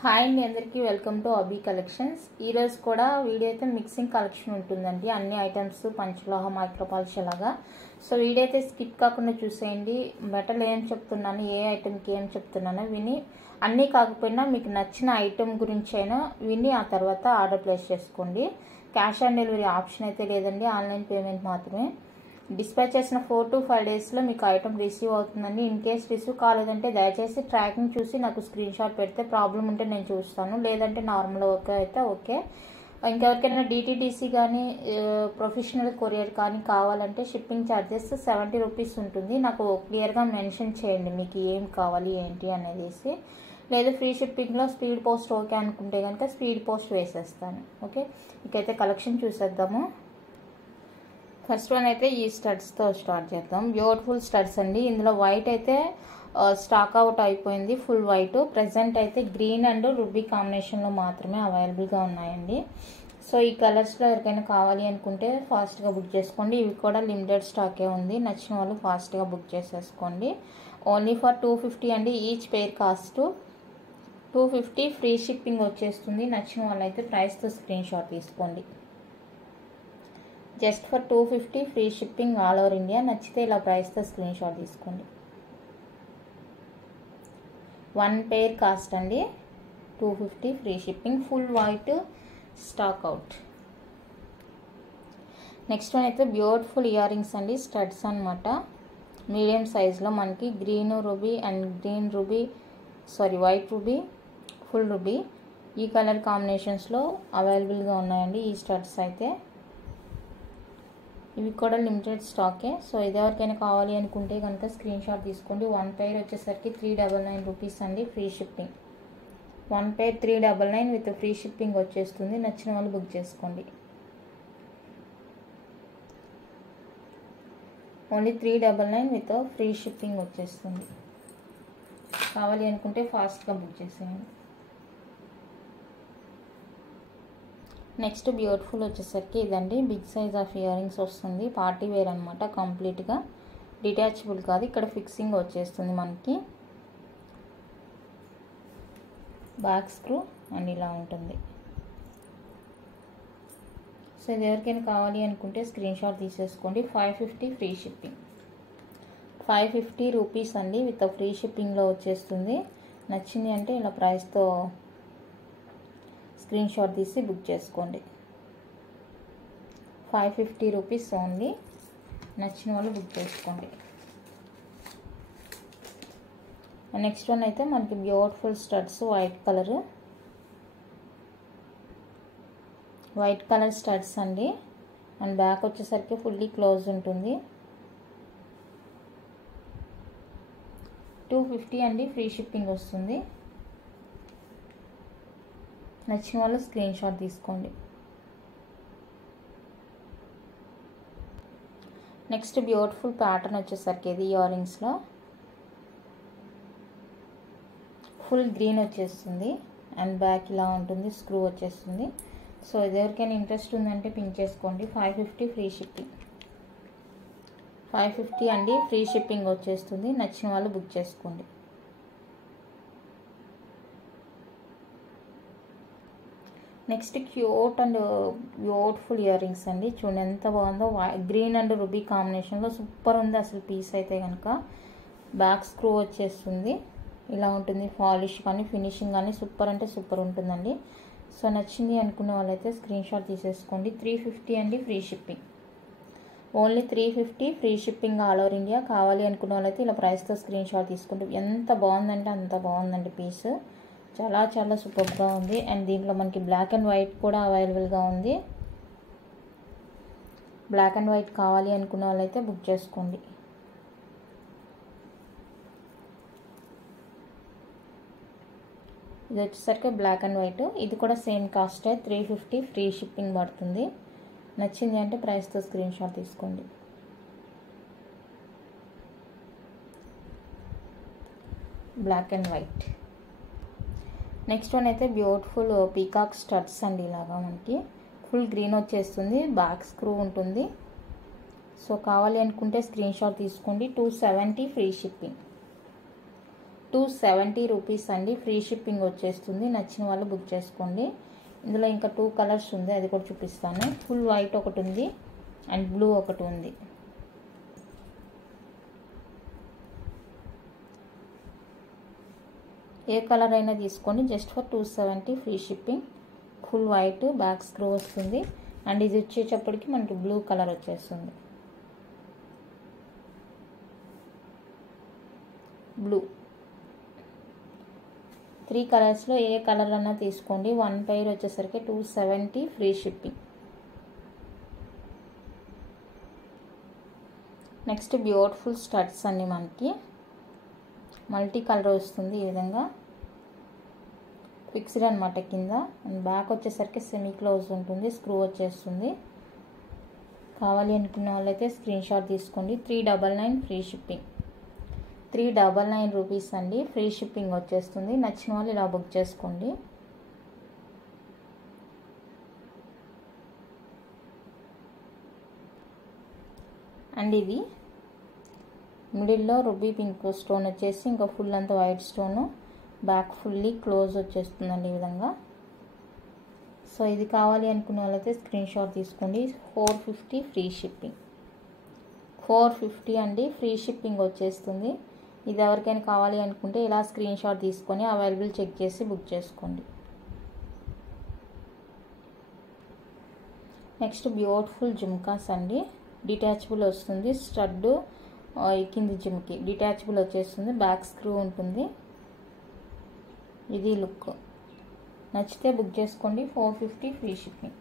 Hi అండి, అందరికీ welcome to అబీ collections. ఈరోజు కూడా వీడియో అయితే మిక్సింగ్ కలెక్షన్ ఉంటుందండి. అన్ని ఐటమ్స్ పంచలోహ మైక్రోపాలిష్ లాగా. సో వీడియో అయితే స్కిప్ కాకుండా చూసేయండి. మెటల్ ఏం చెప్తున్నాను, ఏ ఐటమ్కి ఏం చెప్తున్నానో విని, అన్నీ కాకపోయినా మీకు నచ్చిన ఐటమ్ గురించి అయినా విని ఆ తర్వాత ఆర్డర్ ప్లేస్ చేసుకోండి. క్యాష్ ఆన్ డెలివరీ ఆప్షన్ అయితే లేదండి, ఆన్లైన్ పేమెంట్ మాత్రమే. డిస్పాచ్ చేసిన 4 to 5 డేస్లో మీకు ఐటమ్ రిసీవ్ అవుతుందండి. ఇన్ కేస్ రిసీవ్ కాలేదంటే దయచేసి ట్రాకింగ్ చూసి నాకు స్క్రీన్ షాట్ పెడితే, ప్రాబ్లం ఉంటే నేను చూస్తాను, లేదంటే నార్మల్ ఓకే అయితే ఓకే. ఇంకెవరికైనా డిటీడీసీ కానీ ప్రొఫెషనల్ కొరియర్ కానీ కావాలంటే షిప్పింగ్ ఛార్జెస్ 70 రూపీస్ ఉంటుంది. నాకు క్లియర్గా మెన్షన్ చేయండి మీకు ఏం కావాలి ఏంటి అనేసి. లేదు ఫ్రీ షిప్పింగ్లో స్పీడ్ పోస్ట్ ఓకే అనుకుంటే కనుక స్పీడ్ పోస్ట్ వేసేస్తాను. ఓకే, ఇకైతే కలెక్షన్ చూసేద్దాము. ఫస్ట్ వన్ అయితే ఈ స్టడ్స్తో స్టార్ట్ చేద్దాం. బ్యూటిఫుల్ స్టడ్స్ అండి. ఇందులో వైట్ అయితే స్టాక్ అవుట్ అయిపోయింది, ఫుల్ వైట్. ప్రజెంట్ అయితే గ్రీన్ అండ్ రుబీ కాంబినేషన్లో మాత్రమే అవైలబుల్గా ఉన్నాయండి. సో ఈ కలర్స్లో ఎవరికైనా కావాలి అనుకుంటే ఫాస్ట్గా బుక్ చేసుకోండి. ఇవి కూడా లిమిటెడ్ స్టాకే ఉంది. నచ్చిన వాళ్ళు ఫాస్ట్గా బుక్ చేసేసుకోండి. ఓన్లీ ఫర్ 250 అండి. ఈచ్ పేర్ కాస్ట్ 250, ఫ్రీ షిప్పింగ్ వచ్చేస్తుంది. నచ్చిన వాళ్ళైతే ప్రైస్తో స్క్రీన్ షాట్ తీసుకోండి. Just for 250, free shipping all over India. నచ్చితే ఇలా ప్రైస్తో స్క్రీన్ షాట్ తీసుకోండి. 1 పేర్ కాస్ట్ అండి 250, free shipping, full white, stock out. Next one అయితే బ్యూటిఫుల్ ఇయర్ రింగ్స్ అండి, స్టడ్స్ అనమాట. మీడియం సైజ్లో మనకి green ruby and white ruby, full ruby ఈ కలర్ కాంబినేషన్స్లో అవైలబుల్గా ఉన్నాయండి ఈ స్టడ్స్ అయితే. ఇవి కూడా లిమిటెడ్ స్టాకే. సో ఇది ఎవరికైనా కావాలి అనుకుంటే కనుక స్క్రీన్ షాట్ తీసుకోండి. 1 పేర్ వచ్చేసరికి 399 రూపీస్ అండి, free shipping. 1 pair 399 with free shipping వచ్చేస్తుంది. నచ్చిన వాళ్ళు బుక్ చేసుకోండి. ఓన్లీ 399 విత్ ఫ్రీ షిప్పింగ్ వచ్చేస్తుంది. కావాలి అనుకుంటే ఫాస్ట్గా బుక్ చేసేయండి. నెక్స్ట్ బ్యూటిఫుల్ వచ్చేసరికి ఇదండి, big size of earrings వస్తుంది. పార్టీ వేర్ అనమాట, కంప్లీట్గా డిటాచబుల్ కాదు, ఇక్కడ ఫిక్సింగ్ వచ్చేస్తుంది మనకి. బ్యాక్ స్క్రూ అండ్ ఇలా ఉంటుంది. సో ఇది ఎవరికైనా కావాలి అనుకుంటే స్క్రీన్ షాట్ తీసేసుకోండి. 550, ఫ్రీ షిప్పింగ్. 550 రూపీస్ అండి విత్ ఫ్రీ షిప్పింగ్లో వచ్చేస్తుంది. నచ్చింది అంటే ఇలా ప్రైస్తో స్క్రీన్ షాట్ తీసి బుక్ చేసుకోండి. 550 రూపీస్ ఓన్లీ. నచ్చిన వాళ్ళు బుక్ చేసుకోండి. నెక్స్ట్ వన్ అయితే మనకి beautiful studs, white colour studs అండి. అండ్ బ్యాక్ వచ్చేసరికి ఫుల్లీ క్లోజ్ ఉంటుంది. 250 అండి, ఫ్రీ షిప్పింగ్ వస్తుంది. నచ్చిన వాళ్ళు స్క్రీన్ షాట్ తీసుకోండి. నెక్స్ట్ బ్యూటిఫుల్ ప్యాటర్న్ వచ్చేసరికి ఇది ఇయర్ రింగ్స్లో ఫుల్ గ్రీన్ వచ్చేస్తుంది అండ్ బ్యాక్ ఇలా ఉంటుంది, స్క్రూ వచ్చేస్తుంది. సో ఇది ఎవరికైనా ఇంట్రెస్ట్ ఉందంటే పిన్ చేసుకోండి. 550, ఫ్రీ షిప్పింగ్. 550 అండి, ఫ్రీ షిప్పింగ్ వచ్చేస్తుంది. నచ్చిన వాళ్ళు బుక్ చేసుకోండి. Next cute and beautiful ear rings అండి. చూడండి ఎంత బాగుందో. గ్రీన్ అండ్ రుబీ కాంబినేషన్లో సూపర్ ఉంది అసలు పీస్ అయితే కనుక. బ్యాక్ స్క్రూ వచ్చేస్తుంది, ఇలా ఉంటుంది. పాలిష్ కానీ ఫినిషింగ్ కానీ సూపర్ అంటే సూపర్ ఉంటుందండి. సో నచ్చింది అనుకున్న వాళ్ళైతే స్క్రీన్ షాట్ తీసేసుకోండి. 350 అండి, free shipping. Only 350, free shipping all over India. కావాలి అనుకున్న వాళ్ళైతే ఇలా ప్రైస్తో స్క్రీన్ షాట్ తీసుకుంటే, ఎంత బాగుందంటే అంత బాగుందండి పీస్. చాలా చాలా సూపర్గా ఉంది. అండ్ దీంట్లో మనకి బ్లాక్ అండ్ వైట్ కూడా అవైలబుల్గా ఉంది. బ్లాక్ అండ్ వైట్ కావాలి అనుకున్న వాళ్ళైతే బుక్ చేసుకోండి. ఇది వచ్చేసరికి బ్లాక్ అండ్ వైట్. ఇది కూడా సేమ్ కాస్టే, 350, ఫ్రీ షిప్పింగ్ పడుతుంది. నచ్చింది అంటే ప్రైస్తో స్క్రీన్ షాట్ తీసుకోండి. Black and white. Next one అయితే బ్యూటిఫుల్ పీకాక్ స్టడ్స్ అండి. ఇలాగా మనకి ఫుల్ గ్రీన్ వచ్చేస్తుంది, బ్యాక్ స్క్రూ ఉంటుంది. సో కావాలి అనుకుంటే స్క్రీన్ షాట్ తీసుకోండి. 270, ఫ్రీ షిప్పింగ్. 270 రూపీస్ అండి. ఫ్రీ షిప్పింగ్ వచ్చేస్తుంది. నచ్చిన వాళ్ళు బుక్ చేసుకోండి. ఇందులో ఇంకా 2 కలర్స్ ఉంది, అది కూడా చూపిస్తాను. ఫుల్ వైట్ ఒకటి ఉంది అండ్ బ్లూ ఒకటి ఉంది. ఏ కలర్ అయినా తీసుకోండి, just for 270 free shipping. Full white, back screw వస్తుంది అండ్ ఇది వచ్చేటప్పటికి మనకి బ్లూ కలర్ వచ్చేస్తుంది. బ్లూ 3 కలర్స్లో ఏ కలర్ అన్నా తీసుకోండి. 1 పైర్ వచ్చేసరికి 270 free shipping. Next beautiful studs అన్ని మనకి మల్టీ కలర్ వస్తుంది. ఈ విధంగా ఫిక్స్డ్ అనమాట కింద. అండ్ బ్యాక్ వచ్చేసరికి సెమీ క్లోజ్ ఉంటుంది, స్క్రూ వచ్చేస్తుంది. కావాలి అనుకున్న వాళ్ళైతే స్క్రీన్ షాట్ తీసుకోండి. 399 ఫ్రీ షిప్పింగ్. 399 రూపీస్ అండి, ఫ్రీ షిప్పింగ్ వచ్చేస్తుంది. నచ్చిన వాళ్ళు ఇలా బుక్ చేసుకోండి. అండ్ ఇది మిడిల్లో రూబీ పింక్ స్టోన్ వచ్చేసి ఇంకా ఫుల్ అంతా white stone, back fully close వచ్చేస్తుందండి ఈ విధంగా. సో ఇది కావాలి అనుకున్న వాళ్ళైతే స్క్రీన్ షాట్ తీసుకోండి. 450 ఫ్రీ షిప్పింగ్. 450 అండి, ఫ్రీ షిప్పింగ్ వచ్చేస్తుంది. ఇది ఎవరికైనా కావాలి అనుకుంటే ఇలా స్క్రీన్ షాట్ తీసుకొని అవైలబుల్ చెక్ చేసి బుక్ చేసుకోండి. నెక్స్ట్ బ్యూటిఫుల్ జుమ్కాస్ అండి. డిటాచబుల్ వస్తుంది, స్టడ్ కింది జిమ్కి డిటాచబుల్ వచ్చేస్తుంది, బ్యాక్ స్క్రూ ఉంటుంది. ఇది లుక్. నచ్చితే బుక్ చేసుకోండి. 450 ఫ్రీ షిప్పింగ్.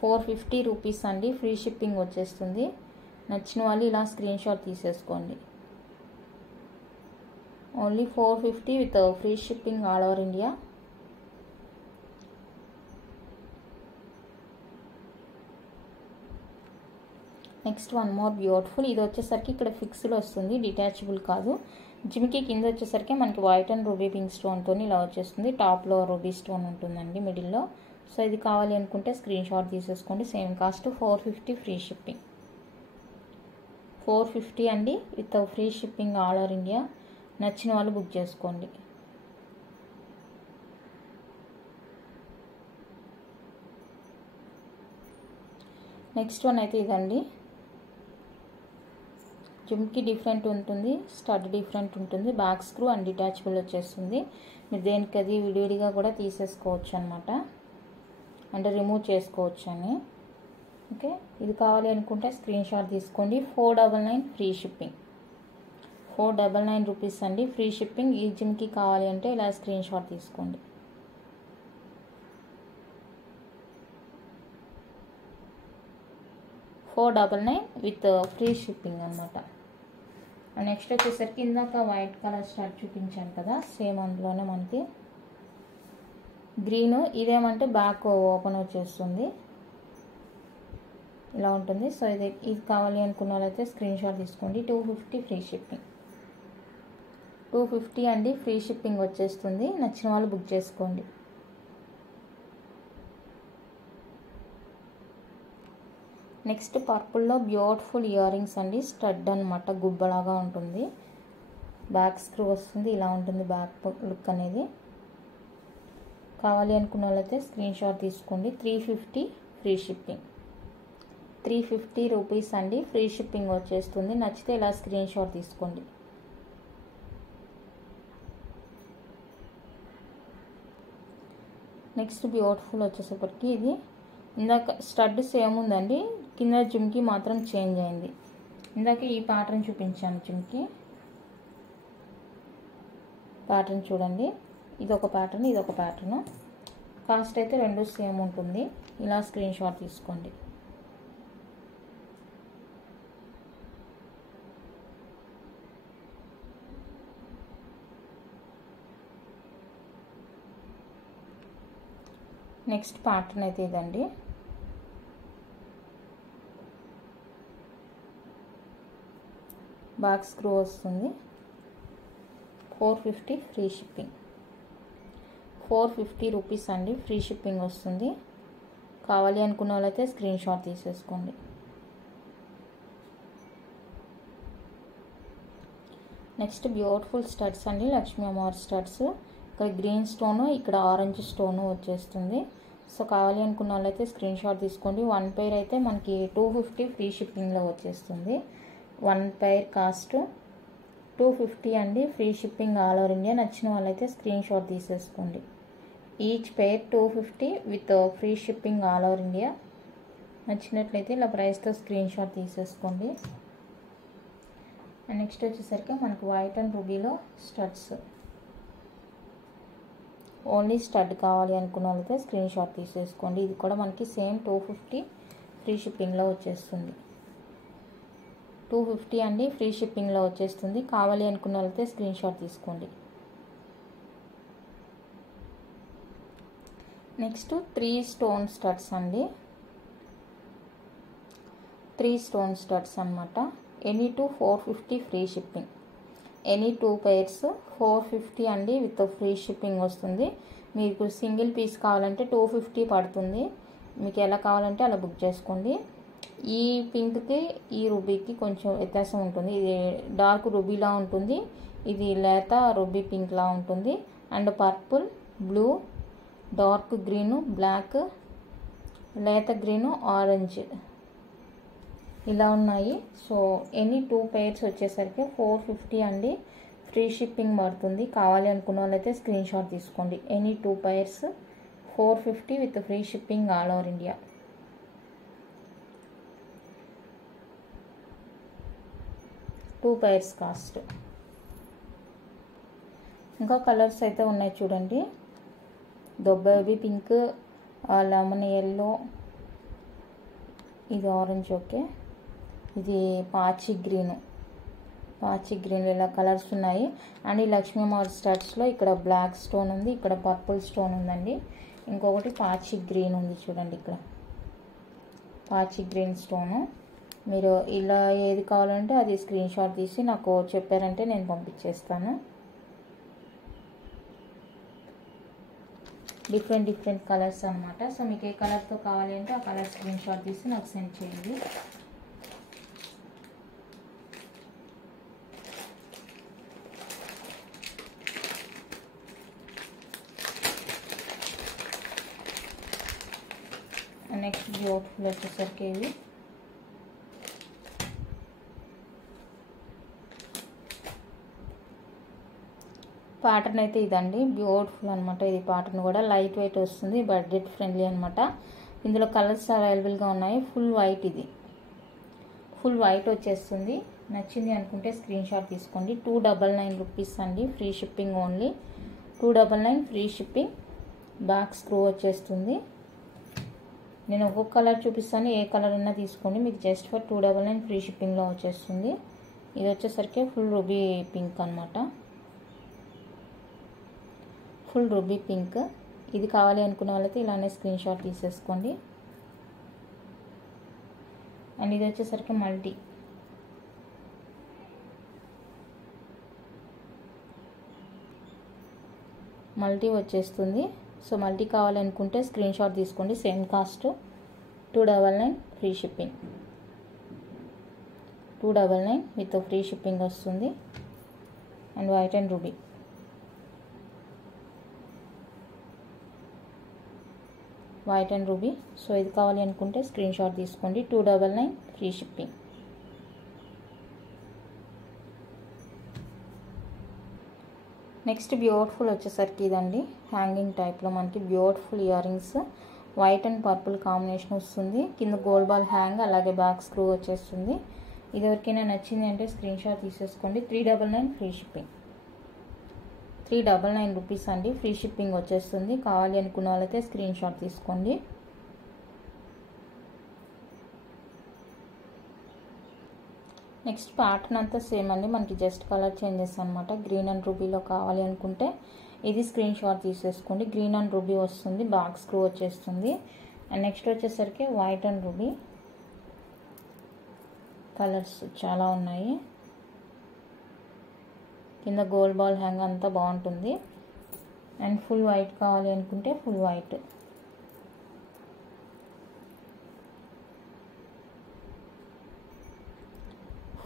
450 రూపీస్ అండి, ఫ్రీ షిప్పింగ్ వచ్చేస్తుంది. నచ్చిన వాళ్ళు ఇలా స్క్రీన్ షాట్ తీసేసుకోండి. Only 450 with free shipping all over India. Next one more beautiful. ఇది వచ్చేసరికి ఇక్కడ ఫిక్స్డ్ వస్తుంది, డిటాచబుల్ కాదు. జిమ్కి కింద వచ్చేసరికి మనకి వైట్ అండ్ రూబీ పింక్ స్టోన్తో ఇలా వచ్చేస్తుంది. టాప్లో రూబీ స్టోన్ ఉంటుందండి మిడిల్లో. సో ఇది కావాలి అనుకుంటే స్క్రీన్ షాట్ తీసేసుకోండి. Same cost 450 free shipping. 450 అండి with free shipping all over India. నచ్చిన వాళ్ళు బుక్ చేసుకోండి. నెక్స్ట్ వన్ అయితే ఇదండి. జిమ్కి డిఫరెంట్ ఉంటుంది, స్టడ్ డిఫరెంట్ ఉంటుంది, బ్యాక్ స్క్రూ అండ్ డిటాచబుల్ వచ్చేస్తుంది. మీరు దేనికి అది విడివిడిగా కూడా తీసేసుకోవచ్చు అనమాట, అంటే రిమూవ్ చేసుకోవచ్చు అని. ఓకే, ఇది కావాలి అనుకుంటే స్క్రీన్ షాట్ తీసుకోండి. 499 ఫ్రీ షిప్పింగ్. 499 రూపీస్ అండి, ఫ్రీ షిప్పింగ్. ఈ జిమ్కి కావాలి అంటే ఇలా స్క్రీన్ షాట్ తీసుకోండి. $499 విత్ ఫ్రీ షిప్పింగ్ అనమాట. నెక్స్ట్ వచ్చేసరికి ఇందాక వైట్ కలర్ స్టడ్ చూపించాను కదా, సేమ్ అందులోనే మనకి గ్రీన్. ఇదేమంటే బ్యాక్ ఓపెన్ వచ్చేస్తుంది, ఇలా ఉంటుంది. సో ఇది కావాలి అనుకున్న వాళ్ళైతే స్క్రీన్ షాట్ తీసుకోండి. 250 ఫ్రీ షిప్పింగ్. 250 అండి, ఫ్రీ షిప్పింగ్ వచ్చేస్తుంది. నచ్చిన వాళ్ళు బుక్ చేసుకోండి. నెక్స్ట్ పర్పుల్లో బ్యూటిఫుల్ ఇయర్ రింగ్స్ అండి. స్టడ్ అనమాట, గుబ్బలాగా ఉంటుంది, బ్యాక్ స్క్రూ వస్తుంది, ఇలా ఉంటుంది బ్యాక్ లుక్ అనేది. కావాలి అనుకున్న వాళ్ళైతే స్క్రీన్ షాట్ తీసుకోండి. 350 ఫ్రీ షిప్పింగ్. 350 రూపీస్ అండి, ఫ్రీ షిప్పింగ్ వచ్చేస్తుంది. నచ్చితే ఇలా స్క్రీన్ షాట్ తీసుకోండి. నెక్స్ట్ బ్యూటిఫుల్ వచ్చేసరికి ఇది ఇందాక స్టడ్ సేమ్ ఉందండి, కింద జిమ్కి మాత్రం చేంజ్ అయింది. ఇందాక ఈ ప్యాటర్న్ చూపించాను జిమ్కి. ప్యాటర్న్ చూడండి, ఇదొక ప్యాటర్న్, ఇదొక ప్యాటర్న్. కాస్ట్ అయితే రెండు సేమ్ ఉంటుంది. ఇలా స్క్రీన్ షాట్ తీసుకోండి. నెక్స్ట్ ప్యాటర్న్ అయితే ఇదండి. బ్యాక్ స్క్రూ వస్తుంది. 450 ఫ్రీ షిప్పింగ్. 450 రూపీస్ అండి, ఫ్రీ షిప్పింగ్ వస్తుంది. కావాలి అనుకున్న వాళ్ళైతే స్క్రీన్ షాట్ తీసేసుకోండి. నెక్స్ట్ బ్యూటిఫుల్ స్టడ్స్ అండి, లక్ష్మీ అమ్మవారి స్టడ్స్. ఇక్కడ గ్రీన్ స్టోను, ఇక్కడ ఆరెంజ్ స్టోను వచ్చేస్తుంది. సో కావాలి అనుకున్న వాళ్ళైతే స్క్రీన్ షాట్ తీసుకోండి. 1 పెయిర్ అయితే మనకి 250 ఫ్రీ షిప్పింగ్లో వచ్చేస్తుంది. 1 పెయిర్ కాస్ట్ 250 అండి, free shipping all over India. నచ్చిన వాళ్ళైతే స్క్రీన్ షాట్ తీసేసుకోండి. Each pair 250 with free shipping all over India. నచ్చినట్లయితే ఇలా ప్రైస్తో స్క్రీన్ షాట్ తీసేసుకోండి. అండ్ నెక్స్ట్ వచ్చేసరికి మనకు వైట్ అండ్ రూబీలో స్టడ్స్. ఓన్లీ స్టడ్ కావాలి అనుకున్న వాళ్ళైతే స్క్రీన్ షాట్ తీసేసుకోండి. ఇది కూడా మనకి సేమ్ 250 ఫ్రీ షిప్పింగ్లో వచ్చేస్తుంది. 250 అండి, ఫ్రీ షిప్పింగ్లో వచ్చేస్తుంది. కావాలి అనుకున్న వాళ్ళైతే స్క్రీన్ షాట్ తీసుకోండి. నెక్స్ట్ 3 స్టోన్ స్టడ్స్ అండి, 3 స్టోన్ స్టడ్స్ అనమాట. Any 2 450 free shipping. Any 2 pairs 450 అండి, విత్ ఫ్రీ షిప్పింగ్ వస్తుంది. మీకు సింగిల్ పీస్ కావాలంటే 250 పడుతుంది. మీకు ఎలా కావాలంటే అలా బుక్ చేసుకోండి. ఈ పింక్కి ఈ రూబీకి కొంచెం వ్యత్యాసం ఉంటుంది. ఇది డార్క్ రూబీలా ఉంటుంది, ఇది లేత రూబీ పింక్లా ఉంటుంది. And purple, blue, dark green, black, లేత గ్రీను, ఆరెంజ్ ఇలా ఉన్నాయి. సో ఎనీ 2 పెయిర్స్ వచ్చేసరికి 450 అండి, ఫ్రీ షిప్పింగ్ పడుతుంది. కావాలి అనుకున్న వాళ్ళైతే స్క్రీన్ షాట్ తీసుకోండి. Any 2 pairs 450 with free shipping all over India. Two pairs cost. ఇంకా కలర్స్ అయితే ఉన్నాయి చూడండి. బేబీ పింక్, లెమన్ ఎల్లో, ఇది ఆరెంజ్, ఓకే, ఇది పాచి గ్రీన్ ఇలా కలర్స్ ఉన్నాయి. అండ్ ఈ లక్ష్మీ అమ్మవారి స్టడ్స్లో ఇక్కడ బ్లాక్ స్టోన్ ఉంది, ఇక్కడ పర్పుల్ స్టోన్ ఉందండి. ఇంకొకటి పాచి గ్రీన్ ఉంది చూడండి, ఇక్కడ పాచి గ్రీన్ స్టోను. మీరు ఇలా ఏది కావాలంటే అది స్క్రీన్ షాట్ తీసి నాకు చెప్పారంటే నేను పంపించేస్తాను. డిఫరెంట్ కలర్స్ అనమాట. సో మీకు ఏ కలర్తో కావాలి అంటే ఆ కలర్ స్క్రీన్ షాట్ తీసి నాకు సెండ్ చేయండి. నెక్స్ట్ బ్యూటిఫుల్ వచ్చేసరికి ఇవి ప్యాటర్న్ అయితే ఇదండి, బ్యూటిఫుల్ అనమాట. ఇది ప్యాటర్న్ కూడా లైట్ వెయిట్ వస్తుంది, బడ్జెట్ ఫ్రెండ్లీ అనమాట. ఇందులో కలర్స్ అవైలబుల్గా ఉన్నాయి. ఫుల్ వైట్, ఇది ఫుల్ వైట్ వచ్చేస్తుంది. నచ్చింది అనుకుంటే స్క్రీన్ షాట్ తీసుకోండి. 299 రూపీస్ అండి, free shipping only. 299 free shipping. Back screw వచ్చేస్తుంది. నేను ఒక్కొక్క కలర్ చూపిస్తాను, ఏ కలర్ అయినా తీసుకోండి. మీకు జస్ట్ ఫర్ 299 ఫ్రీ షిప్పింగ్లో వచ్చేస్తుంది. ఇది వచ్చేసరికి ఫుల్ రూబీ పింక్ అనమాట, ఫుల్ రూబీ పింక్. ఇది కావాలి అనుకున్న వాళ్ళైతే ఇలానే స్క్రీన్ షాట్ తీసేసుకోండి. అండ్ ఇది వచ్చేసరికి మల్టీ వచ్చేస్తుంది. సో మల్టీ కావాలనుకుంటే స్క్రీన్ షాట్ తీసుకోండి. Same cost 299 free shipping. 299 with free shipping వస్తుంది. And white and ruby, white and ruby. So ఇది కావాలి అనుకుంటే స్క్రీన్ షాట్ తీసుకోండి. 299 ఫ్రీ షిప్పింగ్. నెక్స్ట్ బ్యూటిఫుల్ వచ్చేసరికి ఇదండి, హ్యాంగింగ్ టైప్లో మనకి beautiful ear rings. White and purple combination వస్తుంది. కింద గోల్డ్ బాల్ హ్యాంగ్, అలాగే బ్యాక్ స్క్రూ వచ్చేస్తుంది. ఇది ఎవరికైనా నచ్చింది అంటే స్క్రీన్ షాట్ తీసేసుకోండి. 399 ఫ్రీ షిప్పింగ్. 399 రూపీస్ అండి, ఫ్రీ షిప్పింగ్ వచ్చేస్తుంది. కావాలి అనుకున్న వాళ్ళైతే స్క్రీన్ షాట్ తీసుకోండి. నెక్స్ట్ ప్యాటర్న్ అంతా సేమ్ అండి, మనకి జస్ట్ కలర్ చేంజెస్ అనమాట. గ్రీన్ అండ్ రూబీలో కావాలి అనుకుంటే ఇది స్క్రీన్ షాట్ తీసేసుకోండి. గ్రీన్ అండ్ రూబీ వస్తుంది, బ్యాక్ స్క్రూ వచ్చేస్తుంది. అండ్ నెక్స్ట్ వచ్చేసరికి వైట్ అండ్ రూబీ. కలర్స్ చాలా ఉన్నాయి. కింద గోల్డ్ బాల్ హ్యాంగ్ అంతా బాగుంటుంది. అండ్ ఫుల్ వైట్ కావాలి అనుకుంటే ఫుల్ వైట్.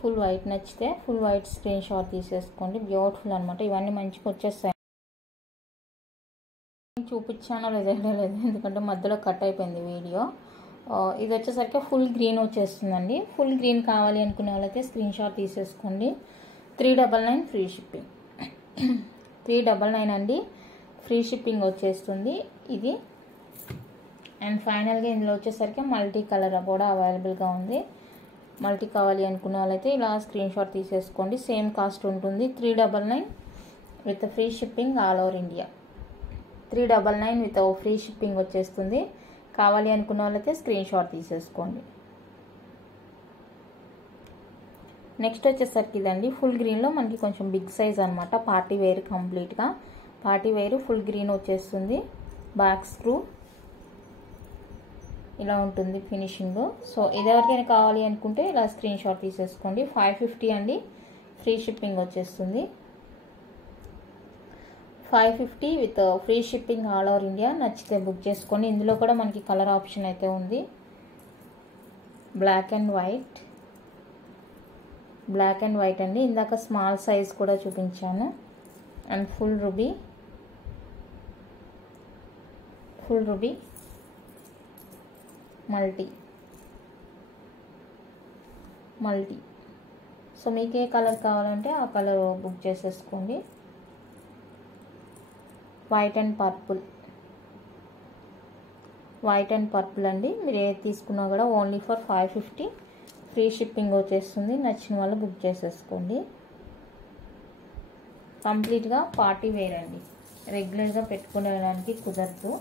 ఫుల్ వైట్ నచ్చితే ఫుల్ వైట్ స్క్రీన్ షాట్ తీసేసుకోండి. బ్యూటిఫుల్ అనమాట. ఇవన్నీ మంచిగా వచ్చేస్తాయి. చూపించానో లేదు ఎందుకంటే మధ్యలో కట్ అయిపోయింది వీడియో. ఇది వచ్చేసరికి ఫుల్ గ్రీన్ వచ్చేస్తుందండి. ఫుల్ గ్రీన్ కావాలి అనుకునే వాళ్ళైతే స్క్రీన్ షాట్ తీసేసుకోండి. 399 ఫ్రీ షిప్పింగ్. 399 అండి, ఫ్రీ షిప్పింగ్ వచ్చేస్తుంది ఇది. అండ్ ఫైనల్గా ఇందులో వచ్చేసరికి మల్టీ కలర్ కూడా అవైలబుల్గా ఉంది. మల్టీ కావాలి అనుకునే వాళ్ళైతే ఇలా స్క్రీన్ షాట్ తీసేసుకోండి. సేమ్ కాస్ట్ ఉంటుంది. 399 with free shipping all over India. 399 with free shipping వచ్చేస్తుంది. కావాలి అనుకున్న వాళ్ళైతే స్క్రీన్ షాట్ తీసేసుకోండి. నెక్స్ట్ వచ్చేసరికి ఇదండి ఫుల్ గ్రీన్లో మనకి కొంచెం బిగ్ సైజ్ అనమాట. పార్టీ వేర్, కంప్లీట్గా పార్టీ వేర్ ఫుల్ గ్రీన్ వచ్చేస్తుంది. బ్యాక్ స్క్రూ ఇలా ఉంటుంది ఫినిషింగ్. సో ఇది ఎవరికైనా కావాలి అనుకుంటే ఇలా స్క్రీన్ షాట్ తీసేసుకోండి. 550 అండి, ఫ్రీ షిప్పింగ్ వచ్చేస్తుంది. 550 with free shipping all over India. నచ్చితే బుక్ చేసుకోండి. ఇందులో కూడా మనకి కలర్ ఆప్షన్ అయితే ఉంది. బ్లాక్ అండ్ వైట్ అండి. ఇందాక స్మాల్ సైజ్ కూడా చూపించాను. And full ruby multi. So మీకు ఏ కలర్ కావాలంటే ఆ కలర్ బుక్ చేసేసుకోండి. వైట్ అండ్ పర్పుల్ అండి. మీరు ఏది తీసుకున్నా కూడా ఓన్లీ ఫర్ 550 ఫ్రీ షిప్పింగ్ వచ్చేస్తుంది. నచ్చిన వాళ్ళు బుక్ చేసేసుకోండి. కంప్లీట్గా పార్టీ వేర్ అండి. రెగ్యులర్గా పెట్టుకునేడానికి కుదరదు,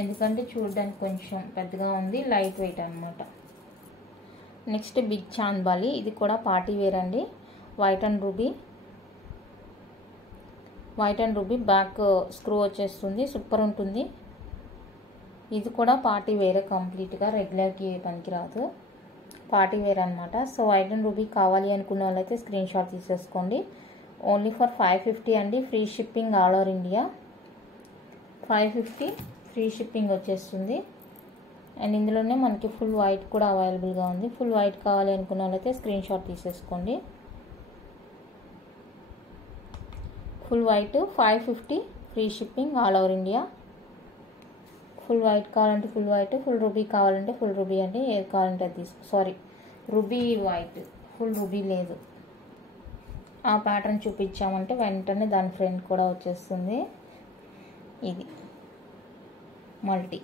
ఎందుకంటే చూడడానికి కొంచెం పెద్దగా ఉంది, లైట్ వెయిట్ అనమాట. Next big chandbali. ఇది కూడా పార్టీ వేర్ అండి. White and ruby back screw వచ్చేస్తుంది. సూపర్ ఉంటుంది. ఇది కూడా పార్టీ వేర్, కంప్లీట్గా రెగ్యులర్కి పనికిరాదు, పార్టీ వేర్ అనమాట. సో వైట్ అండ్ రూబీ కావాలి అనుకున్న వాళ్ళైతే స్క్రీన్ షాట్ తీసేసుకోండి. ఓన్లీ ఫర్ 550 అండి, free shipping all over India. 550 free shipping వచ్చేస్తుంది. అండ్ ఇందులోనే మనకి ఫుల్ వైట్ కూడా అవైలబుల్గా ఉంది. ఫుల్ వైట్ కావాలి అనుకున్న వాళ్ళైతే స్క్రీన్ షాట్ తీసేసుకోండి. Full white 550 free shipping all over India. Full white కావాలంటే ఫుల్ వైట్, ఫుల్ రూబీ కావాలంటే ఫుల్ రూబీ అండి. ఏది కావాలంటే అది రూబీ వైట్, ఫుల్ రూబీ లేదు. ఆ ప్యాటర్న్ చూపించామంటే వెంటనే దాని ఫ్రంట్ కూడా వచ్చేస్తుంది. ఇది మల్టీ.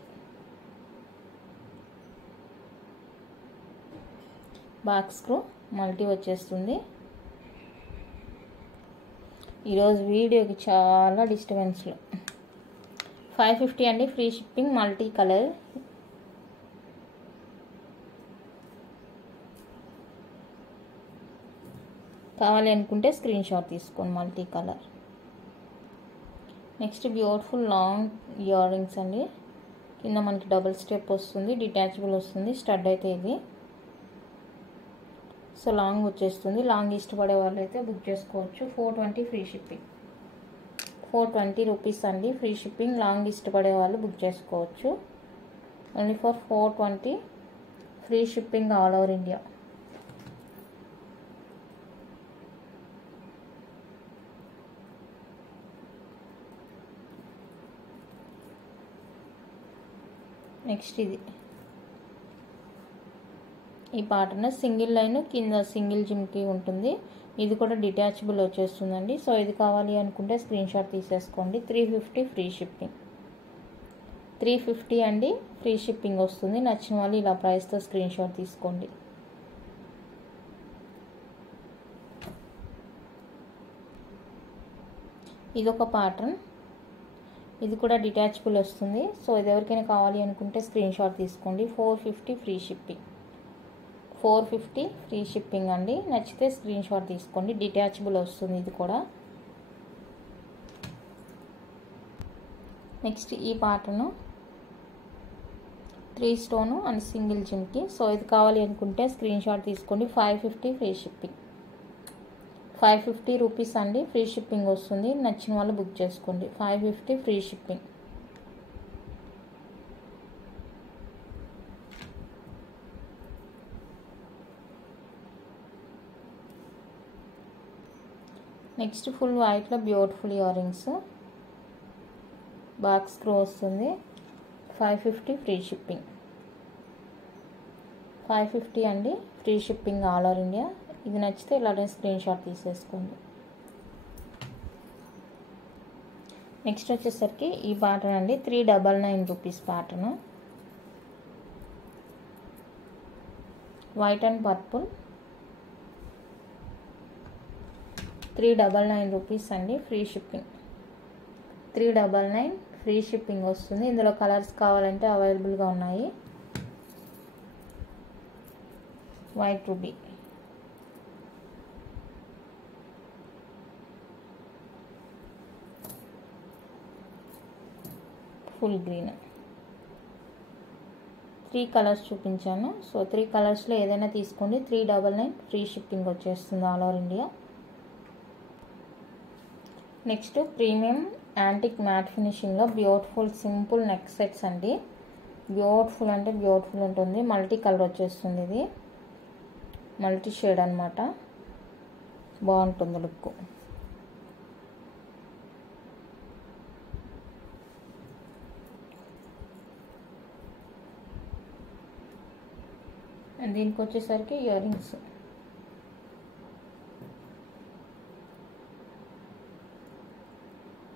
బ్యాక్ స్క్రూ మల్టీ వచ్చేస్తుంది. ఈరోజు వీడియోకి చాలా డిస్టర్బెన్స్లు. 550 అండి, ఫ్రీ షిప్పింగ్, మల్టీ కలర్. కావాలి అనుకుంటే స్క్రీన్ షాట్ తీసుకోండి. Multi colour. Next beautiful long ear rings అండి. కింద మనకి డబుల్ స్టెప్ వస్తుంది, డిటాచబుల్ వస్తుంది. స్టడ్ అయితే ఇది. సో లాంగ్ వచ్చేస్తుంది. లాంగ్ ఇష్టపడే వాళ్ళు అయితే బుక్ చేసుకోవచ్చు. 420 ఫ్రీ షిప్పింగ్. 420 రూపీస్ అండి, ఫ్రీ షిప్పింగ్. లాంగ్ ఇష్టపడే వాళ్ళు బుక్ చేసుకోవచ్చు. Only for 420 free shipping all over India. Next ఇది ఈ ప్యాటర్న్ సింగిల్ లైన్ కింద సింగిల్ జిమ్కి ఉంటుంది. ఇది కూడా డిటాచబుల్ వచ్చేస్తుందండి. సో ఇది కావాలి అనుకుంటే స్క్రీన్ షాట్ తీసేసుకోండి. 350 ఫ్రీ షిప్పింగ్. 350 అండి, ఫ్రీ షిప్పింగ్ వస్తుంది. నచ్చిన వాళ్ళు ఇలా ప్రైస్తో స్క్రీన్ షాట్ తీసుకోండి. ఇదొక ప్యాటర్న్. ఇది కూడా డిటాచబుల్ వస్తుంది. సో ఇది ఎవరికైనా కావాలి అనుకుంటే స్క్రీన్ షాట్ తీసుకోండి. 450 ఫ్రీ షిప్పింగ్. 450 ఫ్రీ షిప్పింగ్ అండి. నచ్చితే స్క్రీన్ షాట్ తీసుకోండి. డిటాచబుల్ వస్తుంది ఇది కూడా. నెక్స్ట్ ఈ ప్యాటర్న్ 3 స్టోన్ అండ్ సింగిల్ జిమ్కి. సో ఇది కావాలి అనుకుంటే స్క్రీన్ షాట్ తీసుకోండి. 550 ఫ్రీ షిప్పింగ్. 550 రూపీస్ అండి, ఫ్రీ షిప్పింగ్ వస్తుంది. నచ్చిన వాళ్ళు బుక్ చేసుకోండి. 550 ఫ్రీ షిప్పింగ్. నెక్స్ట్ ఫుల్ వైట్లో beautiful earrings, box screw వస్తుంది. 550 ఫ్రీ షిప్పింగ్. 550 అండి, free shipping all over India. ఇది నచ్చితే ఇలానే స్క్రీన్ షాట్ తీసేసుకోండి. నెక్స్ట్ వచ్చేసరికి ఈ ప్యాటర్న్ అండి, 399 rupees pattern. White and purple, 399 rupees అండి, ఫ్రీ షిప్పింగ్. 399 ఫ్రీ షిప్పింగ్ వస్తుంది. ఇందులో కలర్స్ కావాలంటే అవైలబుల్గా ఉన్నాయి. White ruby, full green. 3 colours చూపించాను. సో 3 కలర్స్లో ఏదైనా తీసుకోండి. 399 ఫ్రీ షిప్పింగ్ వచ్చేస్తుంది all over India. Next premium antique matte ఫినిషింగ్లో బ్యూటిఫుల్ సింపుల్ నెక్ సెట్స్ అండి. బ్యూటిఫుల్ అంటే బ్యూటిఫుల్ ఉంటుంది. మల్టీ కలర్ వచ్చేస్తుంది. ఇది మల్టీ షేడ్ అనమాట. బాగుంటుంది లుక్. దీనికి వచ్చేసరికి ఇయర్ రింగ్స్,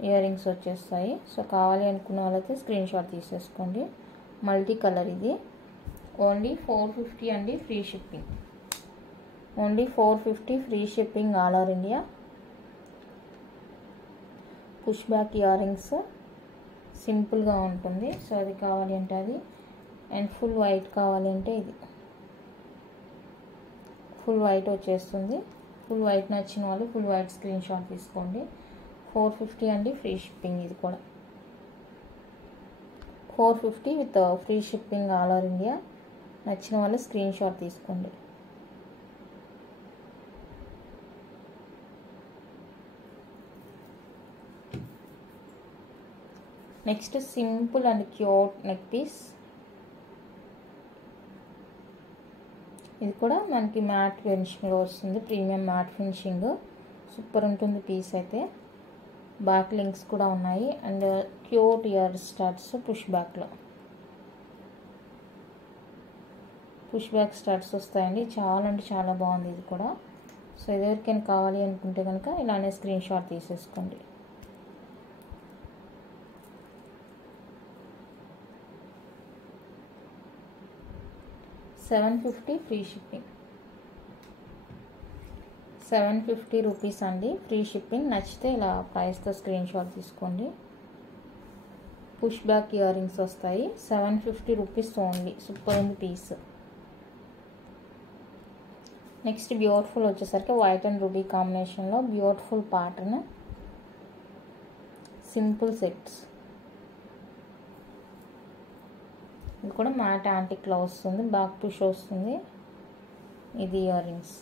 ఇయర్ రింగ్స్ వచ్చేస్తాయి. సో కావాలి అనుకున్న వాళ్ళైతే స్క్రీన్ షాట్ తీసేసుకోండి. మల్టీ కలర్ ఇది. ఓన్లీ 450 అండి, free shipping. Only 450 free shipping all over India. Push back ear rings సింపుల్గా ఉంటుంది. సో అది కావాలి అంటే అది, అండ్ ఫుల్ వైట్ కావాలి అంటే ఇది. ఫుల్ వైట్ వచ్చేస్తుంది. ఫుల్ వైట్ నచ్చిన వాళ్ళు ఫుల్ వైట్ స్క్రీన్ షాట్ తీసుకోండి. 450 అండి, ఫ్రీ షిప్పింగ్. ఇది కూడా 450 with free shipping all over India. నచ్చిన వాళ్ళు స్క్రీన్ షాట్ తీసుకోండి. Next simple and cute neck piece. ఇది కూడా మనకి మ్యాట్ ఫినిషింగ్లో వస్తుంది. ప్రీమియం మ్యాట్ ఫినిషింగ్, సూపర్ ఉంటుంది పీస్ అయితే. బ్యాక్ లింక్స్ కూడా ఉన్నాయి and cute ear starts push బ్యాక్లో. పుష్ బ్యాక్ స్టార్ట్స్ వస్తాయండి. చాలా అంటే చాలా బాగుంది ఇది కూడా. సో ఎవరికైనా కావాలి అనుకుంటే కనుక ఇలానే స్క్రీన్ షాట్ తీసేసుకోండి. $750 ఫ్రీ షిప్పింగ్. 750 రూపీస్ అండి, ఫ్రీ షిప్పింగ్. నచ్చితే ఇలా ప్రైస్తో స్క్రీన్ షాట్ తీసుకోండి. పుష్ బ్యాక్ ఇయర్ రింగ్స్ వస్తాయి. 750 రూపీస్ ఓన్లీ. సూపర్ ఉంది పీస్. నెక్స్ట్ బ్యూటిఫుల్ వచ్చేసరికి వైట్ అండ్ రూబీ కాంబినేషన్లో బ్యూటిఫుల్ ప్యాటర్న్ సింపుల్ సెట్స్. ఇది కూడా మ్యాట్ యాంటిక్లో వస్తుంది. బ్యాక్ పుష్ వస్తుంది. ఇది ఇయర్ రింగ్స్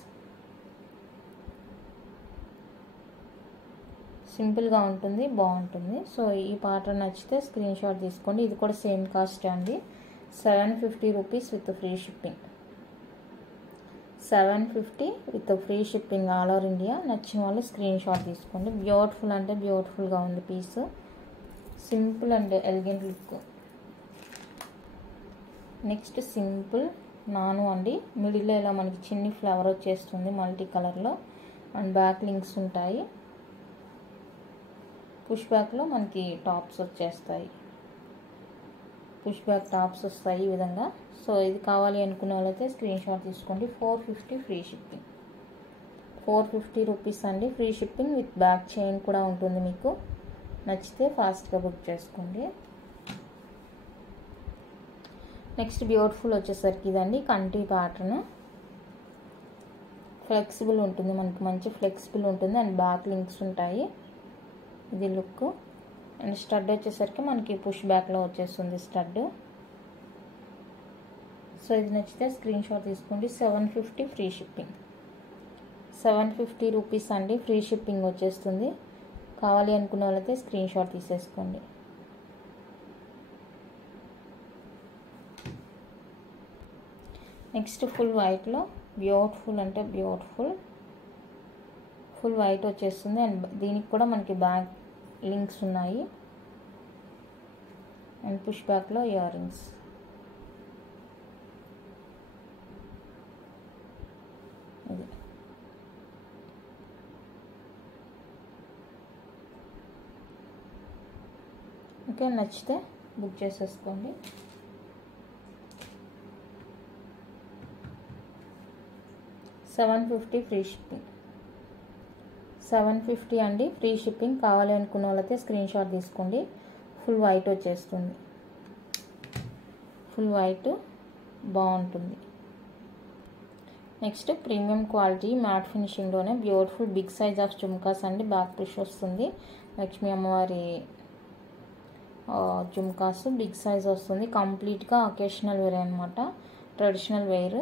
సింపుల్గా ఉంటుంది, బాగుంటుంది. సో ఈ ప్యాటర్న్ నచ్చితే స్క్రీన్ షాట్ తీసుకోండి. ఇది కూడా సేమ్ కాస్ట్ అండి, 750 rupees with free shipping. 750 with free shipping all over India. నచ్చిన వాళ్ళు స్క్రీన్ షాట్ తీసుకోండి. బ్యూటిఫుల్ అంటే బ్యూటిఫుల్గా ఉంది piece. Simple and elegant look. Next simple నాను అండి. మిడిల్లో ఇలా మనకి చిన్ని ఫ్లవర్ వచ్చేస్తుంది మల్టీ కలర్లో అండ్ బ్యాక్ లింక్స్ ఉంటాయి. పుష్ బ్యాక్లో మనకి టాప్స్ వచ్చేస్తాయి. పుష్ బ్యాక్ టాప్స్ వస్తాయి ఈ విధంగా. సో ఇది కావాలి అనుకునే వాళ్ళైతే స్క్రీన్ షాట్ తీసుకోండి. 450 ఫ్రీ షిప్పింగ్. 450 రూపీస్ అండి, free shipping with back chain కూడా ఉంటుంది. మీకు నచ్చితే ఫాస్ట్గా బుక్ చేసుకోండి. నెక్స్ట్ బ్యూటిఫుల్ వచ్చేసరికి ఇదండి కంటి ప్యాటర్న్. ఫ్లెక్సిబుల్ ఉంటుంది, మనకి మంచి ఫ్లెక్సిబుల్ ఉంటుంది అండ్ బ్యాక్ లింక్స్ ఉంటాయి. ఇది లుక్. అండ్ స్టడ్ వచ్చేసరికి మనకి పుష్ బ్యాక్లో వచ్చేస్తుంది స్టడ్. సో ఇది నచ్చితే స్క్రీన్ షాట్ తీసుకోండి. 750 ఫ్రీ షిప్పింగ్. 750 రూపీస్ అండి, ఫ్రీ షిప్పింగ్ వచ్చేస్తుంది. కావాలి అనుకున్న వాళ్ళైతే స్క్రీన్ షాట్ తీసేసుకోండి. నెక్స్ట్ ఫుల్ వైట్లో బ్యూటిఫుల్ అంటే బ్యూటిఫుల్ ఫుల్ వైట్ వచ్చేస్తుంది. అండ్ దీనికి కూడా మనకి బ్యాక్ లింక్స్ ఉన్నాయి. అండ్ పుష్ బ్యాక్లో ఇయర్ రింగ్స్. ఇది ఓకే, నచ్చితే బుక్ చేసేసుకోండి. $750 ఫ్రీ షిప్పింగ్. 750 అండి ఫ్రీ షిప్పింగ్. కావాలి అనుకున్న వాళ్ళైతే స్క్రీన్ షాట్ తీసుకోండి. ఫుల్ వైట్ వచ్చేస్తుంది. ఫుల్ వైట్ బాగుంటుంది. నెక్స్ట్ ప్రీమియం క్వాలిటీ మ్యాట్ ఫినిషింగ్లోనే beautiful big size of jhumkas అండి. బ్యాక్ పుష్ వస్తుంది. లక్ష్మీ అమ్మవారి జుమ్కాస్ బిగ్ సైజ్ వస్తుంది. కంప్లీట్గా అకేషనల్ వేర్ అనమాట, ట్రెడిషనల్ వేర్.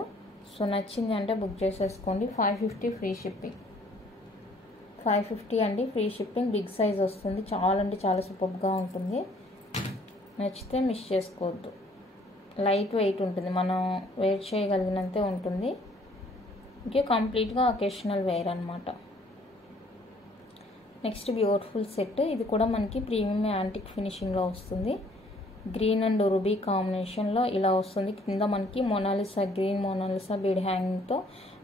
సో నచ్చింది అంటే బుక్ చేసేసుకోండి. 550 ఫ్రీ షిప్పింగ్. 550 అండి ఫ్రీ షిప్పింగ్. బిగ్ సైజ్ వస్తుంది. చాలా అంటే చాలా సూపర్గా ఉంటుంది. నచ్చితే మిస్ చేసుకోవద్దు. లైట్ వెయిట్ ఉంటుంది, మనం వేర్ చేయగలిగినంతే ఉంటుంది. ఓకే, కంప్లీట్గా అకేషనల్ వేర్ అనమాట. Next beautiful set. ఇది కూడా మనకి ప్రీమియం యాంటిక్ ఫినిషింగ్లో వస్తుంది. గ్రీన్ అండ్ రూబీ కాంబినేషన్లో ఇలా వస్తుంది. కింద మనకి మోనాలిసా, గ్రీన్ మోనాలిసా బీడ్ హ్యాంగింగ్తో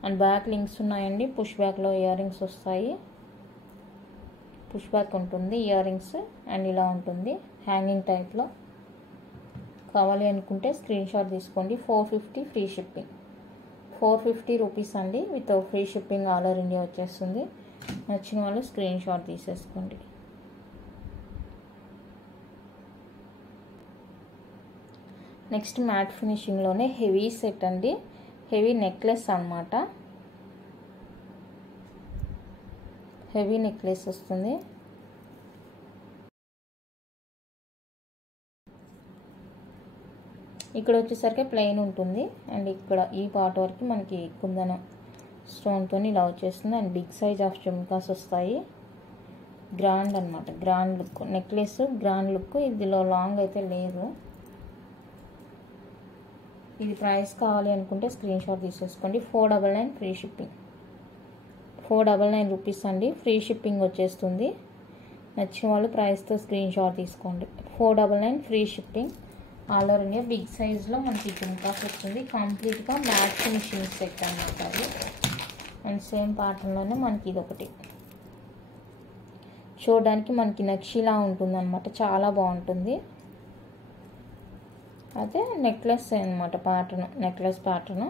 అండ్ బ్యాక్ లింక్స్ ఉన్నాయండి. పుష్ బ్యాక్లో ఇయర్ రింగ్స్ వస్తాయి. పుష్ బ్యాక్ ఉంటుంది, ఇయర్ రింగ్స్ అండ్ ఇలా ఉంటుంది హ్యాంగింగ్ టైప్లో. కావాలి అనుకుంటే స్క్రీన్ షాట్ తీసుకోండి. 450 ఫ్రీ షిప్పింగ్. 450 రూపీస్ అండి with free shipping all over India వచ్చేస్తుంది. నచ్చిన వాళ్ళు స్క్రీన్ షాట్ తీసేసుకోండి. నెక్స్ట్ మ్యాట్ ఫినిషింగ్లోనే హెవీ సెట్ అండి. హెవీ నెక్లెస్ అనమాట. హెవీ నెక్లెస్ వస్తుంది. ఇక్కడ వచ్చేసరికి ప్లెయిన్ ఉంటుంది అండ్ ఇక్కడ ఈ పార్ట్ వరకు మనకి కుందనం స్టోన్తో ఇలా వచ్చేస్తుంది. And big size of jhumkas వస్తాయి. గ్రాండ్ అనమాట, grand look necklace, grand look. ఇదిలో లాంగ్ అయితే లేదు. ఇది ప్రైస్ కావాలి అనుకుంటే స్క్రీన్ షాట్ తీసేసుకోండి. 499 ఫ్రీ షిప్పింగ్. 499 రూపీస్ అండి ఫ్రీ షిప్పింగ్ వచ్చేస్తుంది. నచ్చిన వాళ్ళు ప్రైస్తో స్క్రీన్ షాట్ తీసుకోండి. 499 free shipping all over India. Big సైజ్లో మనకి జుమ్కాస్ వస్తుంది. కంప్లీట్గా మ్యాట్ ఫినిషింగ్ సెట్ అనమాట అది. అండ్ సేమ్ ప్యాటర్న్లోనే మనకి ఇది ఒకటి చూడడానికి మనకి నక్షిలా ఉంటుంది అనమాట. చాలా బాగుంటుంది. అదే నెక్లెస్ అనమాట ప్యాటర్న్, నెక్లెస్ ప్యాటర్న్.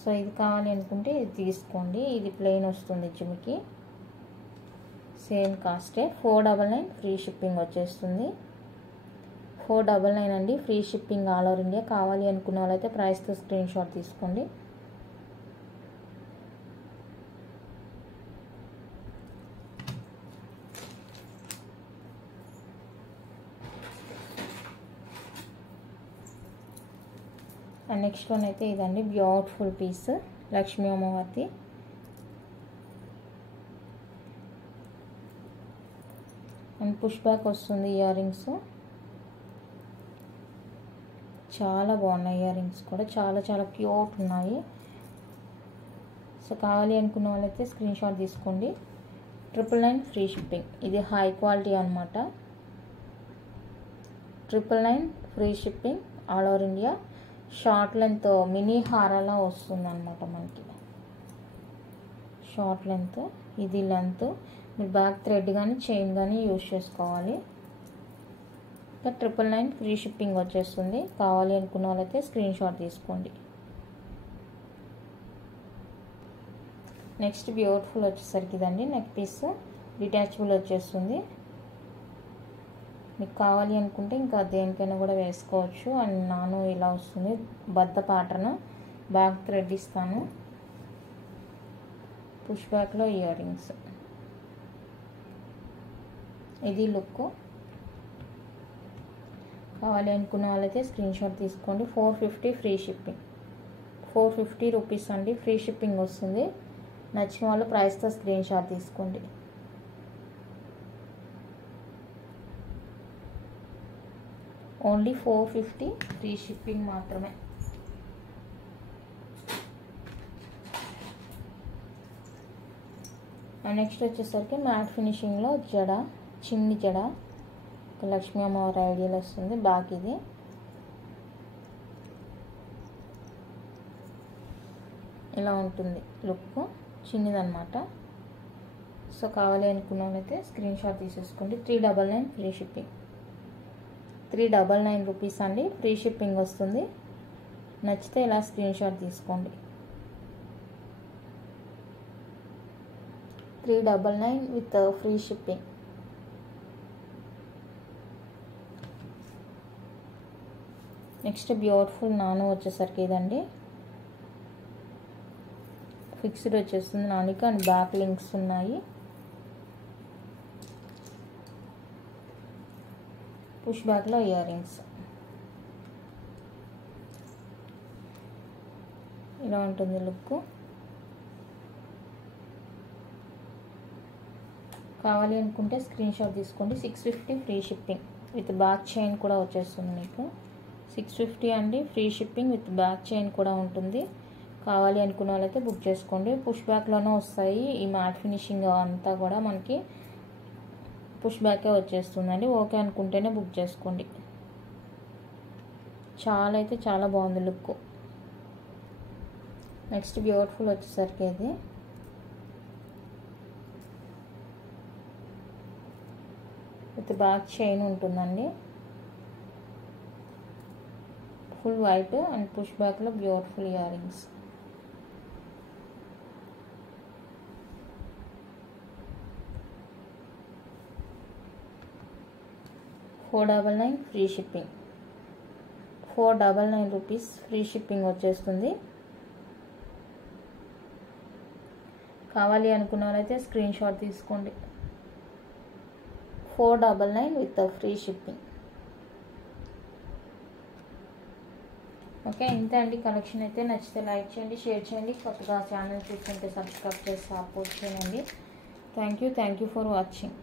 సో ఇది కావాలి అనుకుంటే ఇది తీసుకోండి. ఇది ప్లెయిన్ వస్తుంది జిమ్కి. సేమ్ కాస్టే. 499 ఫ్రీ షిప్పింగ్ వచ్చేస్తుంది. 499 అండి free shipping all over India. కావాలి అనుకున్న వాళ్ళైతే ప్రైస్తో స్క్రీన్ షాట్ తీసుకోండి. అండ్ నెక్స్ట్ వన్ అయితే ఇదండి బ్యూటిఫుల్ పీస్ లక్ష్మీ అమ్మవారిది. అండ్ పుష్ బ్యాక్ వస్తుంది ఇయర్ రింగ్స్. చాలా బాగున్నాయి ఇయర్ రింగ్స్ కూడా, చాలా చాలా క్యూట్ ఉన్నాయి. సో కావాలి అనుకున్న వాళ్ళైతే స్క్రీన్ షాట్ తీసుకోండి. 999 ఫ్రీ షిప్పింగ్. ఇది హై క్వాలిటీ అనమాట. 999 free shipping all over India. Short length mini హారాలా వస్తుంది అనమాట మనకి. షార్ట్ లెంత్, ఇది లెంత్. మీరు బ్యాక్ థ్రెడ్ కానీ చైన్ కానీ యూజ్ చేసుకోవాలి. 999 ఫ్రీ షిప్పింగ్ వచ్చేస్తుంది. కావాలి అనుకున్న వాళ్ళైతే స్క్రీన్ షాట్ తీసుకోండి. నెక్స్ట్ బ్యూటిఫుల్ వచ్చేసరికి ఇదండి నెక్ పీస్. డిటాచబుల్ వచ్చేస్తుంది. మీకు కావాలి అనుకుంటే ఇంకా దేనికైనా కూడా వేసుకోవచ్చు. అండ్ నాను ఇలా వస్తుంది బద్ద ప్యాటర్న్. బ్యాక్ థ్రెడ్ ఇస్తాను. పుష్ బ్యాక్లో ఇయర్ రింగ్స్. ఇది లుక్. కావాలి అనుకున్న వాళ్ళైతే స్క్రీన్ షాట్ తీసుకోండి. 450 ఫ్రీ షిప్పింగ్. 450 రూపీస్ అండి ఫ్రీ షిప్పింగ్ వస్తుంది. నచ్చిన వాళ్ళు ప్రైస్తో స్క్రీన్ షాట్ తీసుకోండి. ఓన్లీ 450 ఫ్రీ షిప్పింగ్ మాత్రమే. నెక్స్ట్ వచ్చేసరికి మ్యాట్ ఫినిషింగ్లో జడ, చిన్ని జడ, లక్ష్మీ అమ్మవారి ఐడియాలో వస్తుంది. బ్యాక్ ఇది ఇలా ఉంటుంది లుక్, చిన్నదన్నమాట. సో కావాలి అనుకున్న వాళ్ళైతే స్క్రీన్ షాట్ తీసేసుకోండి. 399 ఫ్రీ షిప్పింగ్. 399 రూపీస్ అండి, ఫ్రీ షిప్పింగ్ వస్తుంది. నచ్చితే ఇలా స్క్రీన్ షాట్ తీసుకోండి. 399 with free shipping. Next beautiful నాను వచ్చేసరికి ఇదండి, ఫిక్స్డ్ వచ్చేస్తుంది నానికి అండ్ బ్యాక్ లింక్స్ ఉన్నాయి. పుష్ బ్యాక్లో ఇయర్ రింగ్స్ ఇలా ఉంటుంది లుక్. కావాలి అనుకుంటే స్క్రీన్ షాట్ తీసుకోండి. 650 free shipping with back chain కూడా వచ్చేస్తుంది మీకు. 650 అండి, free shipping with back chain కూడా ఉంటుంది. కావాలి అనుకున్న వాళ్ళైతే బుక్ చేసుకోండి. పుష్ బ్యాక్లోనే వస్తాయి. ఈ మ్యాట్ ఫినిషింగ్ అంతా కూడా మనకి పుష్ బ్యాకే వచ్చేస్తుందండి. ఓకే అనుకుంటేనే బుక్ చేసుకోండి. చాలా అయితే చాలా బాగుంది లుక్. నెక్స్ట్ బ్యూటిఫుల్ వచ్చేసరికి ఇది విత్ బ్యాక్ చైన్ ఉంటుందండి. ఫుల్ వైట్ అండ్ పుష్ బ్యాక్లో beautiful earrings. $499 free shipping. 499 rupees free shipping వచ్చేస్తుంది. కావాలి అనుకున్న వాళ్ళైతే స్క్రీన్ షాట్ తీసుకోండి. 499 విత్ ఫ్రీ షిప్పింగ్. ఓకే, ఇంతే అండి కలెక్షన్ అయితే. నచ్చితే లైక్ చేయండి, షేర్ చేయండి. కొత్తగా ఛానల్ చూస్తుంటే సబ్స్క్రైబ్ చేసి సపోర్ట్ చేయండి. Thank you for watching.